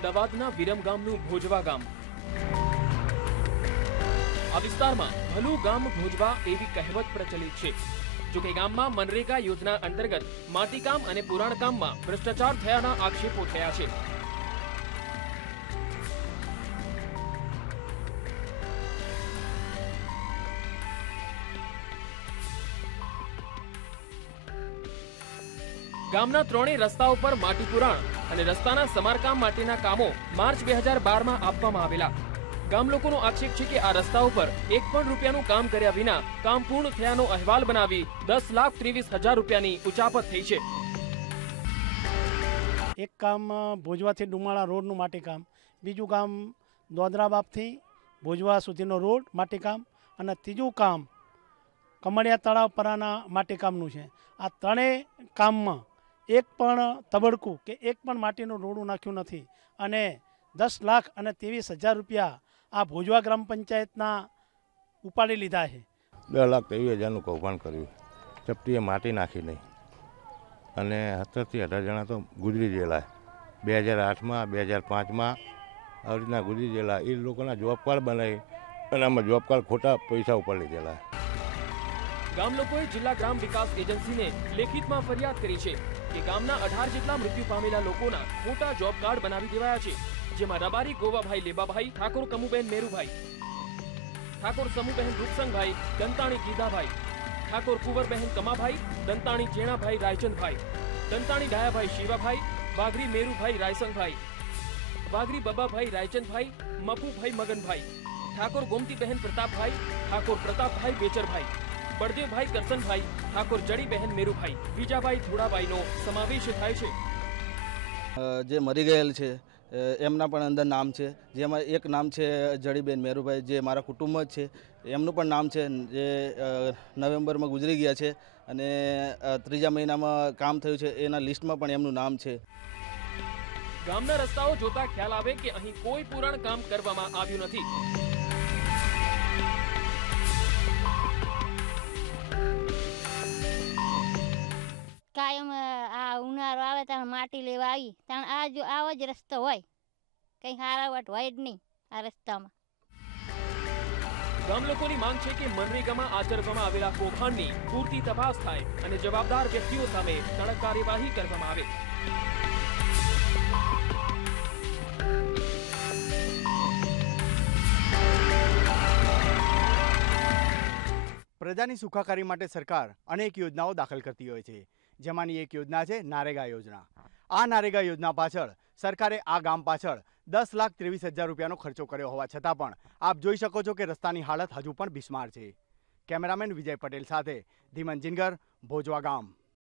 અમદાવાદના વિરમગામનું ભોજવા ગામ. આ વિસ્તારમાં ભલું ગામ ભોજવા એવી કહેવત પ્રચલિત છે. જો કે ગામમાં મનરેગા યોજના અંતર્ગત માટીકામ અને પુરાણકામમાં ભ્રષ્ટાચાર થયાના આક્ષેપો થયા છે. ગામના ત્રણેય રસ્તાઓ પર માટી પુરાણ અને રસ્તાના સમારકામ માટેના કામો માર્ચ બે હજાર બારમાં આપવામાં આવેલા. ગામ લોકોનો આક્ષેપ છે કે આ રસ્તાઓ પર એક પણ રૂપિયાનું કામ કર્યા વિના કામ પૂર્ણ થયાનો અહેવાલ બનાવી દસ લાખ ત્રેવીસ હજાર રૂપિયાની ઉચાપત થઈ છે. એક કામ ભોજવાથી ડુમાળા રોડનું માટી કામ, બીજું કામ દોદરા બાપથી ભોજવા સુધીનો રોડ માટી કામ અને ત્રીજું કામ કમળિયા તળાવ પરાના માટી કામનું છે. આ ત્રણેય કામમાં એક પણ તબડકું કે એક પણ માટીનું રોડું નાખ્યું નથી. અને દસ લાખ અને ત્રેવીસ હજાર રૂપિયા આ ભોજવા ગ્રામ પંચાયતના ઉપાડી લીધા છે. દસ લાખ ત્રેવીસ હજારનું કૌભાંડ કર્યું. ચપટીએ માટી નાખી નહીં. અને સત્તરથી અઢાર જણા તો ગુજરી ગયેલા. બે હજાર આઠમાં, બે હજાર પાંચમાં આવી રીતના ગુજરી ગયેલા. એ લોકોના જોબ કાર્ડ બનાવી અને આમાં જોબ કાર્ડ ખોટા પૈસા ઉપર લીધેલા ગામ લોકોએ જિલ્લા ગ્રામ વિકાસ એજન્સીને લેખિતમાં ફરિયાદ કરી છે કે ગામના અઢાર જેટલા મૃત્યુ પામેલા લોકોના ખોટા જોબ કાર્ડ બનાવી દેવાયા છે જેમાં રબારી ગોવાભાઈ લેબાભાઈ ઠાકોર કમુબેન મેરુભાઈ ઠાકોર સમુબહેન રૂપસંગભાઈ દંતાણી ગીધાભાઈ ઠાકોર કુંવરબહેન કમાભાઈ દંતાણી જેણાભાઈ રાયચંદભાઈ દંતાણી ડાયાભાઈ શિવાભાઈ વાઘરી મેરુભાઈ રાયસંગભાઈ વાઘરી બબાભાઈ રાયચંદભાઈ મપુભાઈ મગનભાઈ ઠાકોર ગોમતીબહેન પ્રતાપભાઈ ઠાકોર પ્રતાપભાઈ બેચરભાઈ બળદેવભાઈ કરસનભાઈ ઠાકોર જડીબહેન મેરુભાઈ વિજાભાઈ ધોળાભાઈનો સમાવેશ થાય છે. જે મરી ગયેલ છે એમના પણ અંદર નામ છે. જેમાં એક નામ છે જડીબેન મેરુભાઈ જે મારા કુટુંબ જ છે. એમનું પણ નામ છે જે નવેમ્બરમાં ગુજરી ગયા છે અને ત્રીજા મહિનામાં કામ થયું છે એના લિસ્ટમાં પણ એમનું નામ છે. ગામના રસ્તાઓ જોતા ખ્યાલ આવે કે અહીં કોઈ પુરાણ કામ કરવામાં આવ્યું નથી. માટી લેવા આવી. ત્યારે આ જો આવો જ રસ્તો હોય. કંઈ હારાવટ હોય જ નહીં આ રસ્તામાં. ગામ લોકોની માંગ છે કે મનરેગામાં આચરવામાં આવેલા કૌભાંડની પૂરતી તપાસ થાય અને જવાબદાર વ્યક્તિઓ સામે કડક કાર્યવાહી કરવામાં આવે. પ્રજાની સુખાકારી માટે સરકાર અનેક યોજનાઓ દાખલ કરતી હોય છે. જેમાંની એક યોજના છે નારેગા યોજના. આ નારેગા યોજના પાછળ સરકારે આ ગામ પાછળ દસ લાખ ત્રેવીસ હજાર રૂપિયાનો ખર્ચો કર્યો હોવા છતાં પણ આપ જોઈ શકો છો કે રસ્તાની હાલત હજુ પણ બિસ્માર છે. કેમેરામેન વિજય પટેલ સાથે ધીમન જિનગર, ભોજવા ગામ.